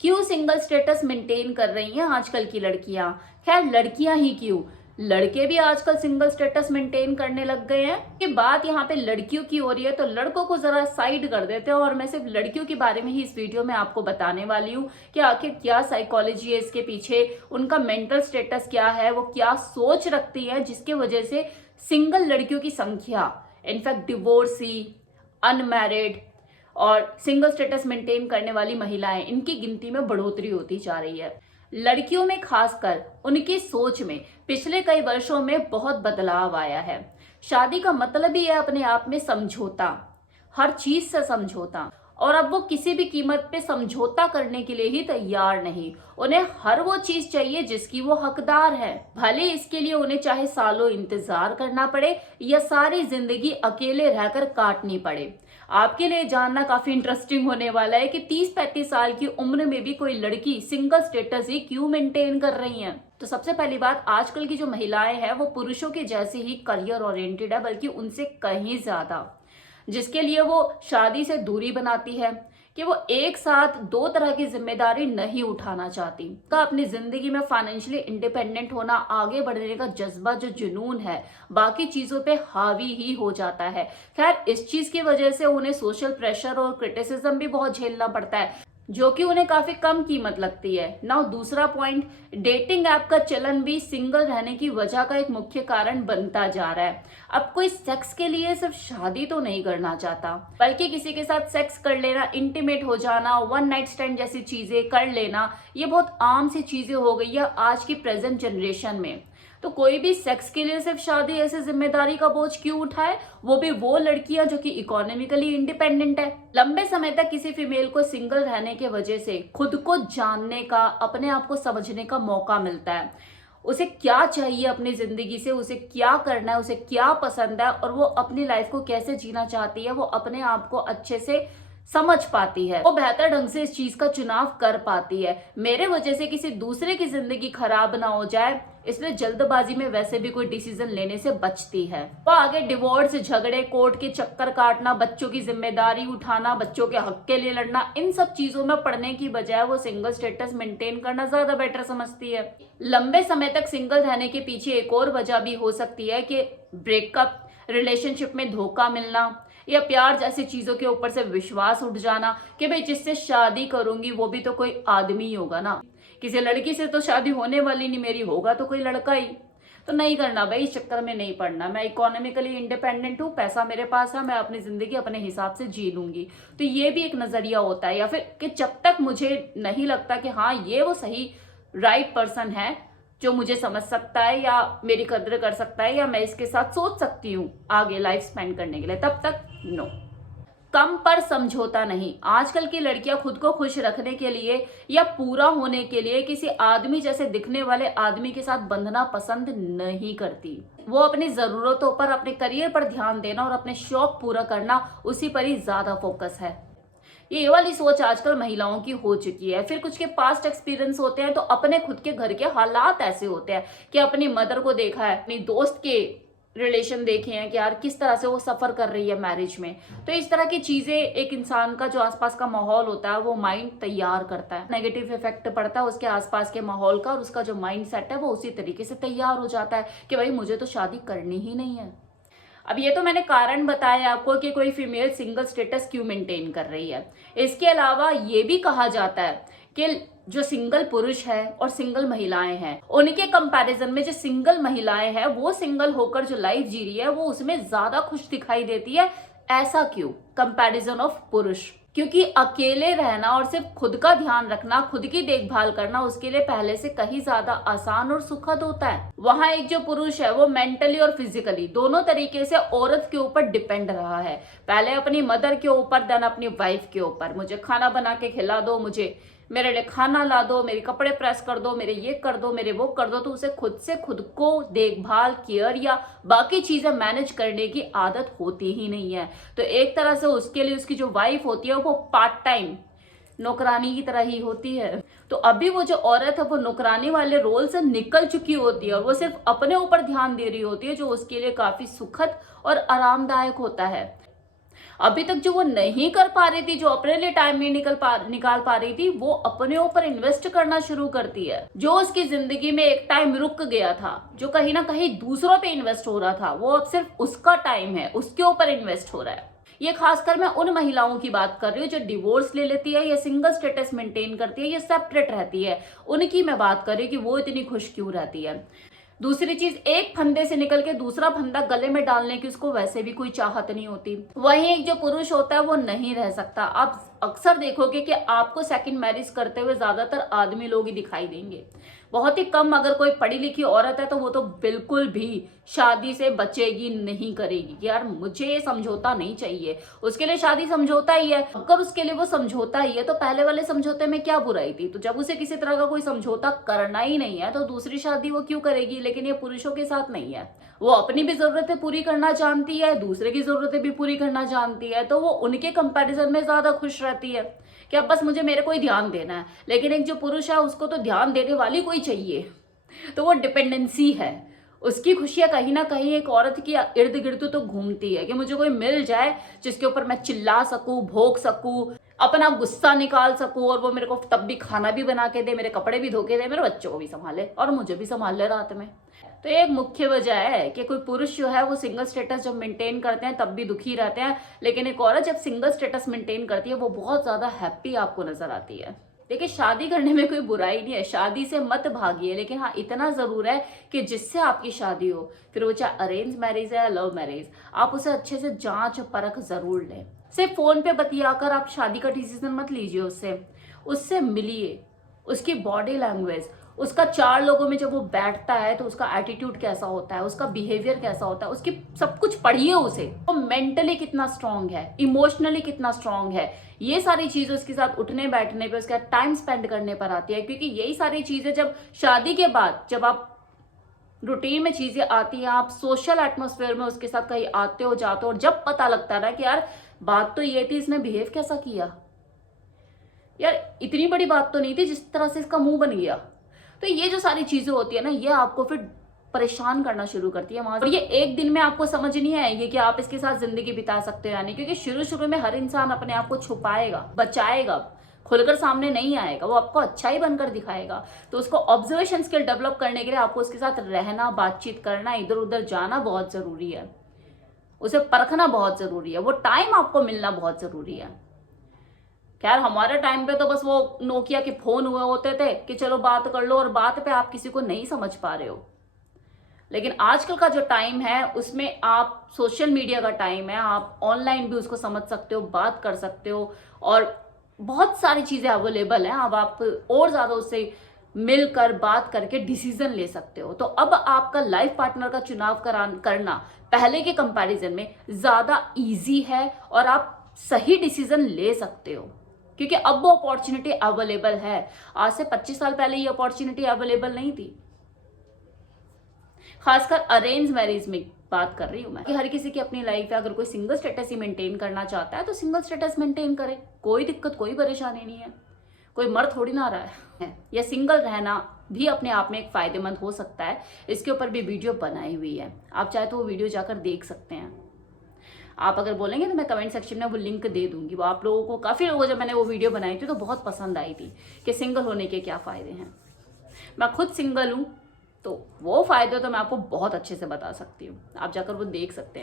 क्यों single status maintain कर रही हैं आजकल की लड़कियां? खैर लड़कियां ही क्यों, लड़के भी आजकल सिंगल स्टेटस मेंटेन करने लग गए हैं। कि बात यहाँ पे लड़कियों की हो रही है तो लड़कों को जरा साइड कर देते हैं और मैं सिर्फ लड़कियों के बारे में ही इस वीडियो में आपको बताने वाली हूँ कि आखिर क्या साइकोलॉजी है इसके पीछे, उनका मेंटल स्टेटस क्या है, वो क्या सोच रखती है जिसके वजह से सिंगल लड़कियों की संख्या, इनफैक्ट डिवोर्सी, अनमैरिड और सिंगल स्टेटस मेंटेन करने वाली महिलाएं, इनकी गिनती में बढ़ोतरी होती जा रही है। लड़कियों में खासकर उनकी सोच में पिछले कई वर्षों में बहुत बदलाव आया है। शादी का मतलब ही है अपने आप में समझौता, हर चीज से समझौता, और अब वो किसी भी कीमत पे समझौता करने के लिए ही तैयार नहीं। उन्हें हर वो चीज चाहिए जिसकी वो हकदार है, भले इसके लिए उन्हें चाहे सालों इंतजार करना पड़े या सारी जिंदगी अकेले रहकर काटनी पड़े। आपके लिए जानना काफी इंटरेस्टिंग होने वाला है कि 30-35 साल की उम्र में भी कोई लड़की सिंगल स्टेटस ही क्यों मेंटेन कर रही है। तो सबसे पहली बात, आजकल की जो महिलाएं हैं वो पुरुषों के जैसे ही करियर ओरिएंटेड है, बल्कि उनसे कहीं ज्यादा, जिसके लिए वो शादी से दूरी बनाती है कि वो एक साथ दो तरह की जिम्मेदारी नहीं उठाना चाहती। तो अपनी जिंदगी में फाइनेंशियली इंडिपेंडेंट होना, आगे बढ़ने का जज्बा, जो जुनून है, बाकी चीजों पे हावी ही हो जाता है। खैर इस चीज की वजह से उन्हें सोशल प्रेशर और क्रिटिसिज्म भी बहुत झेलना पड़ता है, जो कि उन्हें काफी कम कीमत लगती है। नाउ दूसरा पॉइंट, डेटिंग ऐप का चलन भी सिंगल रहने की वजह का एक मुख्य कारण बनता जा रहा है। अब कोई सेक्स के लिए सिर्फ शादी तो नहीं करना चाहता, बल्कि किसी के साथ सेक्स कर लेना, इंटीमेट हो जाना, वन नाइट स्टैंड जैसी चीजें कर लेना, ये बहुत आम सी चीजें हो गई है आज की प्रेजेंट जनरेशन में। तो कोई भी सेक्स के लिए सिर्फ शादी ऐसे जिम्मेदारी का बोझ क्यों उठाए, वो भी वो लड़कियां जो कि इकोनॉमिकली इंडिपेंडेंट है। लंबे समय तक किसी फीमेल को सिंगल रहने के वजह से खुद को जानने का, अपने आप को समझने का मौका मिलता है। उसे क्या चाहिए अपनी जिंदगी से, उसे क्या करना है, उसे क्या पसंद है और वो अपनी लाइफ को कैसे जीना चाहती है, वो अपने आप को अच्छे से समझ पाती है, वो बेहतर ढंग से इस चीज का चुनाव कर पाती है। मेरे वजह से किसी दूसरे की जिंदगी खराब ना हो जाए, इसलिए जल्दबाजी में वैसे भी कोई डिसीजन लेने से बचती है। वो आगे डिवोर्स, झगड़े, कोर्ट के चक्कर काटना, बच्चों की जिम्मेदारी उठाना, बच्चों के हक के लिए लड़ना, इन सब चीजों में पड़ने की बजाय वो सिंगल स्टेटस मेंटेन करना ज्यादा बेटर समझती है। लंबे समय तक सिंगल रहने के पीछे एक और वजह भी हो सकती है कि ब्रेकअप, रिलेशनशिप में धोखा मिलना या प्यार जैसी चीजों के ऊपर से विश्वास उठ जाना कि भाई जिससे शादी करूंगी वो भी तो कोई आदमी ही होगा ना, किसी लड़की से तो शादी होने वाली नहीं मेरी, होगा तो कोई लड़का ही। तो नहीं करना भाई, इस चक्कर में नहीं पड़ना। मैं इकोनॉमिकली इंडिपेंडेंट हूँ, पैसा मेरे पास है, मैं अपनी जिंदगी अपने हिसाब से जी लूंगी। तो ये भी एक नजरिया होता है। या फिर कि जब तक मुझे नहीं लगता कि हाँ ये वो सही राइट पर्सन है जो मुझे समझ सकता है या मेरी कदर कर सकता है या मैं इसके साथ सोच सकती हूँ आगे लाइफ स्पेंड करने के लिए, तब तक नो। कम पर समझौता नहीं। आजकल की लड़कियां खुद को खुश रखने के लिए या पूरा होने के लिए किसी आदमी जैसे दिखने वाले आदमी के साथ बंधना पसंद नहीं करती। वो अपनी जरूरतों पर, अपने करियर पर ध्यान देना और अपने शौक पूरा करना, उसी पर ही ज्यादा फोकस है। ये वाली सोच आजकल महिलाओं की हो चुकी है। फिर कुछ के पास्ट एक्सपीरियंस होते हैं तो अपने खुद के घर के हालात ऐसे होते हैं कि अपनी मदर को देखा है, अपनी दोस्त के रिलेशन देखे हैं कि यार किस तरह से वो सफर कर रही है मैरिज में। तो इस तरह की चीजें एक इंसान का जो आसपास का माहौल होता है वो माइंड तैयार करता है, नेगेटिव इफेक्ट पड़ता है उसके आसपास के माहौल का, और उसका जो माइंड सेट है वो उसी तरीके से तैयार हो जाता है कि भाई मुझे तो शादी करनी ही नहीं है। अब ये तो मैंने कारण बताया आपको कि कोई फीमेल सिंगल स्टेटस क्यों मेंटेन कर रही है। इसके अलावा ये भी कहा जाता है कि जो सिंगल पुरुष है और सिंगल महिलाएं हैं, उनके कंपैरिजन में जो सिंगल महिलाएं हैं वो सिंगल होकर जो लाइफ जी रही है वो उसमें ज्यादा खुश दिखाई देती है। ऐसा क्यों? कंपैरिजन ऑफ पुरुष। क्योंकि अकेले रहना और सिर्फ खुद का ध्यान रखना, खुद की देखभाल करना उसके लिए पहले से कहीं ज्यादा आसान और सुखद होता है। वहां एक जो पुरुष है वो मेंटली और फिजिकली दोनों तरीके से औरत के ऊपर डिपेंड रहा है। पहले अपनी मदर के ऊपर, देन अपनी वाइफ के ऊपर। मुझे खाना बना के खिला दो, मुझे मेरे लिए खाना ला दो, मेरे कपड़े प्रेस कर दो, मेरे ये कर दो, मेरे वो कर दो। तो उसे खुद से खुद को देखभाल, केयर या बाकी चीजें मैनेज करने की आदत होती ही नहीं है। तो एक तरह से उसके लिए उसकी जो वाइफ होती है वो पार्ट टाइम नौकरानी की तरह ही होती है। तो अभी वो जो औरत है वो नौकरानी वाले रोल से निकल चुकी होती है और वो सिर्फ अपने ऊपर ध्यान दे रही होती है, जो उसके लिए काफी सुखद और आरामदायक होता है। अभी तक जो वो नहीं कर पा रही थी, जो अपने लिए टाइम नहीं निकाल पा रही थी, वो अपने ऊपर इन्वेस्ट करना शुरू करती है। जो उसकी जिंदगी में एक टाइम रुक गया था, जो कहीं ना कहीं दूसरों पे इन्वेस्ट हो रहा था, वो अब सिर्फ उसका टाइम है, उसके ऊपर इन्वेस्ट हो रहा है। ये खासकर मैं उन महिलाओं की बात कर रही हूँ जो डिवोर्स ले लेती है या सिंगल स्टेटस मेंटेन करती है या सेपरेट रहती है, उनकी मैं बात कर रही हूँ कि वो इतनी खुश क्यों रहती है। दूसरी चीज, एक फंदे से निकल के दूसरा फंदा गले में डालने की उसको वैसे भी कोई चाहत नहीं होती। वहीं एक जो पुरुष होता है वो नहीं रह सकता। आप अक्सर देखोगे कि आपको सेकंड मैरिज करते हुए ज्यादातर आदमी लोग ही दिखाई देंगे। बहुत ही कम, अगर कोई पढ़ी लिखी औरत है तो वो तो बिल्कुल भी शादी से बचेगी नहीं करेगी कि यार मुझे ये समझौता नहीं चाहिए। उसके लिए शादी समझौता ही है। अगर उसके लिए वो समझौता ही है तो पहले वाले समझौते में क्या बुराई थी? तो जब उसे किसी तरह का कोई समझौता करना ही नहीं है तो दूसरी शादी वो क्यों करेगी? लेकिन ये पुरुषों के साथ नहीं है। वो अपनी भी जरूरतें पूरी करना जानती है, दूसरे की जरूरतें भी पूरी करना जानती है, तो वो उनके कंपैरिजन में ज्यादा खुश रहती है कि अब बस मुझे मेरे को ही ध्यान देना है। लेकिन एक जो पुरुष है उसको तो ध्यान देने वाली कोई चाहिए, तो वो डिपेंडेंसी है। उसकी खुशियां कहीं ना कहीं एक औरत की इर्द गिर्द तो घूमती है कि मुझे कोई मिल जाए जिसके ऊपर मैं चिल्ला सकूं, भोग सकूं, अपना गुस्सा निकाल सकूं, और वो मेरे को तब भी खाना भी बना के दे, मेरे कपड़े भी धो के दे, मेरे बच्चों को भी संभाले और मुझे भी संभाल ले रात में। तो एक मुख्य वजह है कि कोई पुरुष जो है वो सिंगल स्टेटस जब मेंटेन करते हैं तब भी दुखी रहते हैं, लेकिन एक औरत जब सिंगल स्टेटस मेंटेन करती है वो बहुत ज्यादा हैप्पी आपको नजर आती है। देखिए, शादी करने में कोई बुराई नहीं है, शादी से मत भागिए, लेकिन हाँ इतना जरूर है कि जिससे आपकी शादी हो, फिर वो चाहे अरेंज मैरिज है या लव मैरिज, आप उसे अच्छे से जांच परख जरूर लें। सिर्फ फोन पे बतियाकर आप शादी का डिसीजन मत लीजिए। उससे मिलिए, उसकी बॉडी लैंग्वेज, उसका चार लोगों में जब वो बैठता है तो उसका एटीट्यूड कैसा होता है, उसका बिहेवियर कैसा होता है, उसकी सब कुछ पढ़िए उसे। वो मेंटली कितना स्ट्रांग है, इमोशनली कितना स्ट्रांग है, ये सारी चीजें उसके साथ उठने बैठने पे, उसके साथ टाइम स्पेंड करने पर आती है। क्योंकि यही सारी चीजें जब शादी के बाद, जब आप रूटीन में चीजें आती हैं, आप सोशल एटमोस्फेयर में उसके साथ कहीं आते हो जाते हो, और जब पता लगता है ना कि यार बात तो ये थी, इसने बिहेव कैसा किया, यार इतनी बड़ी बात तो नहीं थी जिस तरह से इसका मुंह बन गया, तो ये जो सारी चीजें होती है ना, ये आपको फिर परेशान करना शुरू करती है वहां। और ये एक दिन में आपको समझ नहीं आएगी कि आप इसके साथ जिंदगी बिता सकते हो या नहीं, क्योंकि शुरू शुरू में हर इंसान अपने आप को छुपाएगा, बचाएगा, खुलकर सामने नहीं आएगा, वो आपको अच्छा ही बनकर दिखाएगा। तो उसको ऑब्जर्वेशन स्किल डेवलप करने के लिए आपको उसके साथ रहना, बातचीत करना, इधर उधर जाना बहुत जरूरी है, उसे परखना बहुत जरूरी है, वो टाइम आपको मिलना बहुत जरूरी है। खैर हमारे टाइम पे तो बस वो नोकिया के फोन हुए होते थे कि चलो बात कर लो, और बात पे आप किसी को नहीं समझ पा रहे हो। लेकिन आजकल का जो टाइम है उसमें आप, सोशल मीडिया का टाइम है, आप ऑनलाइन भी उसको समझ सकते हो, बात कर सकते हो, और बहुत सारी चीजें अवेलेबल हैं। अब आप और ज्यादा उससे मिलकर बात करके डिसीजन ले सकते हो। तो अब आपका लाइफ पार्टनर का चुनाव करना पहले के कंपैरिजन में ज्यादा इजी है, और आप सही डिसीजन ले सकते हो, क्योंकि अब वो अपॉर्चुनिटी अवेलेबल है। आज से 25 साल पहले ये अपॉर्चुनिटी अवेलेबल नहीं थी। खासकर अरेंज मैरिज में बात कर रही हूं मैं, कि हर किसी की अपनी लाइफ है। अगर कोई सिंगल स्टेटस ही मेंटेन करना चाहता है तो सिंगल स्टेटस मेंटेन करे, कोई दिक्कत, कोई परेशानी नहीं है, कोई मर थोड़ी ना रहा है। या सिंगल रहना भी अपने आप में एक फायदेमंद हो सकता है। इसके ऊपर भी वीडियो बनाई हुई है, आप चाहे तो वो वीडियो जाकर देख सकते हैं। आप अगर बोलेंगे तो मैं कमेंट सेक्शन में वो लिंक दे दूंगी। वो आप लोगों को, काफी लोगों, जब मैंने वो वीडियो बनाई थी तो बहुत पसंद आई थी कि सिंगल होने के क्या फायदे हैं। मैं खुद सिंगल हूं, तो वो फायदे तो मैं आपको बहुत अच्छे से बता सकती हूँ, आप जाकर वो देख सकते हैं।